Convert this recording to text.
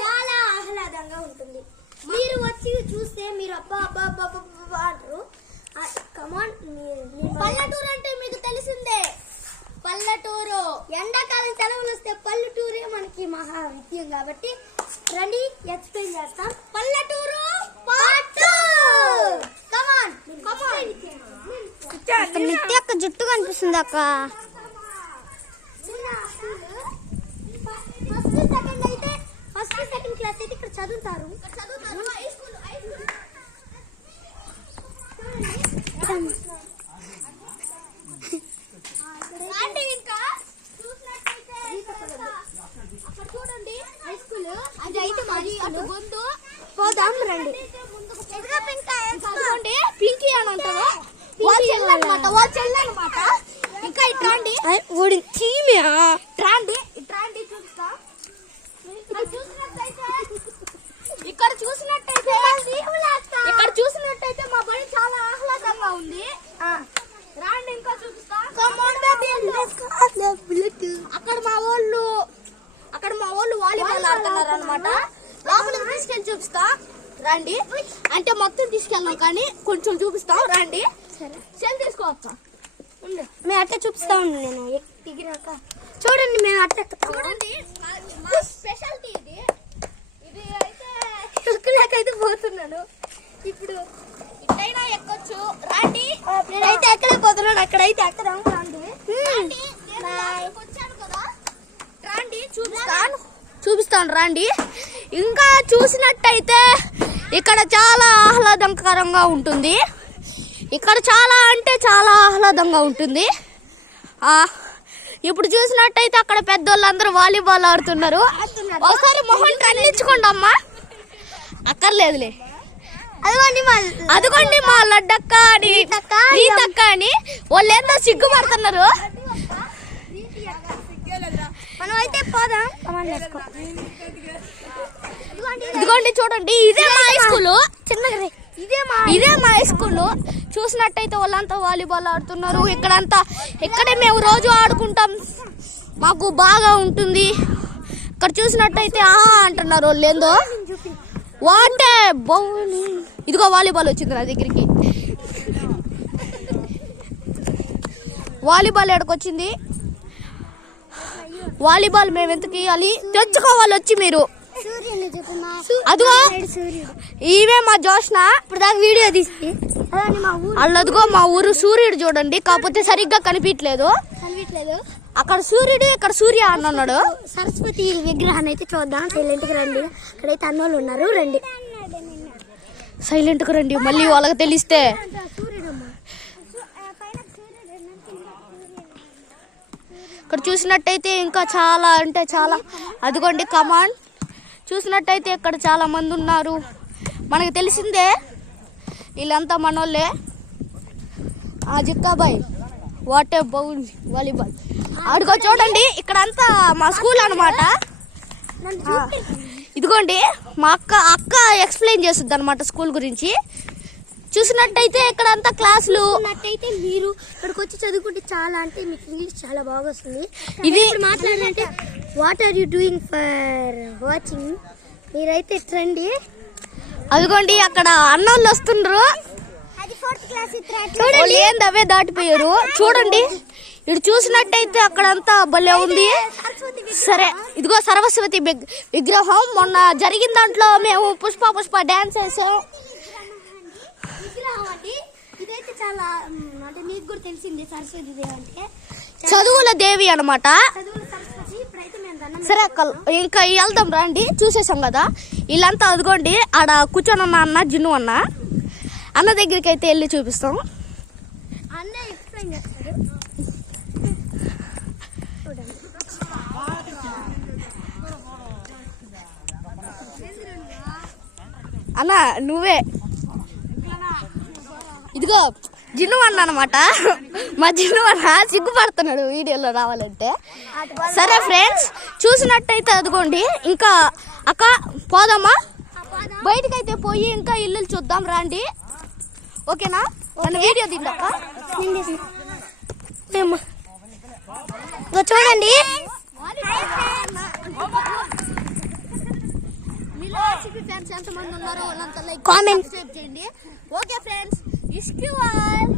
చాలా ఆహ్లాదంగా ఉంటుంది. మీరు వచ్చి చూస్తే మీరు అబ్బా అబ్బా అబ్బా అబ్బా అంటారు. కమాన్, పల్లెటూరు అంటే మీకు తెలిసిందే. పల్లెటూరు ఎండాకాలం సెలవులు వస్తే పల్లెటూరే మనకి మహా విద్యం కాబట్టి రండి ఎక్స్ప్లెయిన్ చేస్తాం. పల్లెటూరు పార్ట్ 2. కమాన్ కమాన్. నిత్య అక్క జుట్టు కనిపిస్తుంది అక్క. ఫస్ట్ సెకండ్ క్లాస్ అయితే ఇక్కడ చదువుతారు. చూడండి హై స్కూల్ అది అయితే మాది ముందు పోదాం రండి. చదువుకోండి పింకీ అని అంటారు. వాళ్ళ చెల్లెనమాట. ఇంకా ఇట్లాంటి ఇట్లాంటి చూపిస్తా. ఇక్కడ చూసినట్టయితే మా బడి చాలా ఆహ్లాదంగా ఉంది. రాండి ఇంకా చూపిస్తా. అక్కడ మా వాళ్ళు వాలీబాల్ ఆడుతున్నారు అనమాట. లోపలికి తీసుకెళ్ళి చూపిస్తా రండి. అంటే మొత్తం తీసుకెళ్ళాం కానీ కొంచెం చూపిస్తాం రండి. సెల్ తీసుకోవచ్చా? మేము అట్టే చూపిస్తా ఉండి నేను ఎగిరాక చూడండి. మేము అట్టే చూడండి స్పెషాలిటీ ఇది. ఇది అయితే నాకైతే పోతున్నాను. ఇప్పుడు ఇట్లయినా ఎక్కొచ్చు రండి. నేనైతే ఎక్కడే పోతున్నాను. అక్కడైతే ఎక్కదాం రండి. వచ్చాను కదా రండి చూపిస్తాను రండి. ఇంకా చూసినట్టయితే ఇక్కడ చాలా ఆహ్లాదకరంగా ఉంటుంది. ఇక్కడ చాలా అంటే చాలా ఆహ్లాదంగా ఉంటుంది. ఇప్పుడు చూసినట్టయితే అక్కడ పెద్దోళ్ళందరూ వాలీబాల్ ఆడుతున్నారు. ఒకసారి మొహం ట్రెండించుకోండి అమ్మా. అక్కర్లేదులే. అదిగోండి మా లడ్డక్క అని రీతక్క అని వాళ్ళు ఏందో సిగ్గుపడుతున్నారు. మనం అయితే పోదాం. ఇదిగోండి చూడండి ఇదే మా హై స్కూల్. ఇదే మా హై స్కూల్. చూసినట్టయితే వాళ్ళంతా వాలీబాల్ ఆడుతున్నారు. ఇక్కడే మేము రోజు ఆడుకుంటాం. మాకు బాగా ఉంటుంది. ఇక్కడ చూసినట్టయితే అంటున్నారు వాళ్ళు ఏందో. What a bowling. ఇదిగో వాలీబాల్ వచ్చింది నా దగ్గరికి. వాలీబాల్ ఎక్కడికొచ్చింది? వాలీబాల్ మేము ఎందుకు ఇవ్వాలి? తెచ్చుకోవాలి వచ్చి మీరు. అదిగో ఈమె మా జోష్న. ఇప్పుడు దాకా వీడియో తీసి అల్లదిగో మా ఊరు సూర్యుడు చూడండి. కాకపోతే సరిగ్గా కనిపించలేదు. అక్కడ సూర్యుడు ఇక్కడ సూర్య అన్నాడు. సరస్వతి విగ్రహాన్ని అయితే చూద్దాం. సైలెంట్ గా రండి. అక్కడైతే అన్నోళ్ళు ఉన్నారు. రండి సైలెంట్ గా రండి. మళ్ళీ వాళ్ళకి తెలిస్తే. ఇక్కడ చూసినట్టయితే ఇంకా చాలా అంటే చాలా. అదిగోండి కమాండ్. చూసినట్టయితే ఇక్కడ చాలా మంది ఉన్నారు. మనకు తెలిసిందే వీళ్ళంతా మనోళ్ళే. జిక్కాబాయ్ వాటే బౌల్ వాలీబాల్ అడుగో చూడండి. ఇక్కడంతా మా స్కూల్ అనమాట. ఇదిగోండి మా అక్క ఎక్స్ప్లెయిన్ చేస్తుంది అనమాట స్కూల్ గురించి. చూసినట్టయితే ఇక్కడంతా క్లాసులు. మీరు ఇక్కడికి వచ్చి చదువుకుంటే చాలా అంటే మీకు ఇంగ్లీష్ చాలా బాగా వస్తుంది. ఇది మాట్లాడాలంటే what are you doing for watching. మీరైతే రండి. అదిగోండి అక్కడ అన్నోళ్ళు వస్తుండ్రు. చూడండి ఏంది అవే దాటిపోయారు. చూడండి ఇటు చూసినట్టయితే అక్కడంతా భలే ఉంది. సరే ఇదిగో సరస్వతి విగ్రహం. మొన్న జరిగిన దాంట్లో మేము పుష్ప డాన్స్ వేసాం. ఇదైతే చాలా అంటే మీకు కూడా తెలిసింది సరస్వతి దేవి అంటే చదువుల దేవి అనమాట. సరే ఇంకా వెళ్దాం రండి. చూసేసాం కదా వీళ్ళంతా. అదిగోండి ఆడ కూర్చొని ఉన్న అన్న జిన్ను అన్న దగ్గరికి అయితే వెళ్ళి చూపిస్తాం. అన్న ఎక్స్ప్లెయిన్ చేస్తాడు. అన్న నువ్వే. ఇదిగో జిన్ను అన్న అనమాట. మా జిన్ను అన్న సిగ్గుపడుతున్నాడు వీడియోలో రావాలంటే. సరే ఫ్రెండ్స్ చూసినట్టయితే అదిగోండి ఇంకా అక్క పోదామా? బయటకైతే పోయి ఇంకా ఇల్లు చూద్దాం రండి. ఓకేనా? నన్ను వీడియో తింటక్క. చూడండి మీలో ఆర్సీబీ ఫ్యాన్స్ ఎంతమంది ఉన్నారో వాళ్ళంతా లైక్ కామెంట్ సబ్స్క్రైబ్ చేయండి. Okay friends, Ishq you all.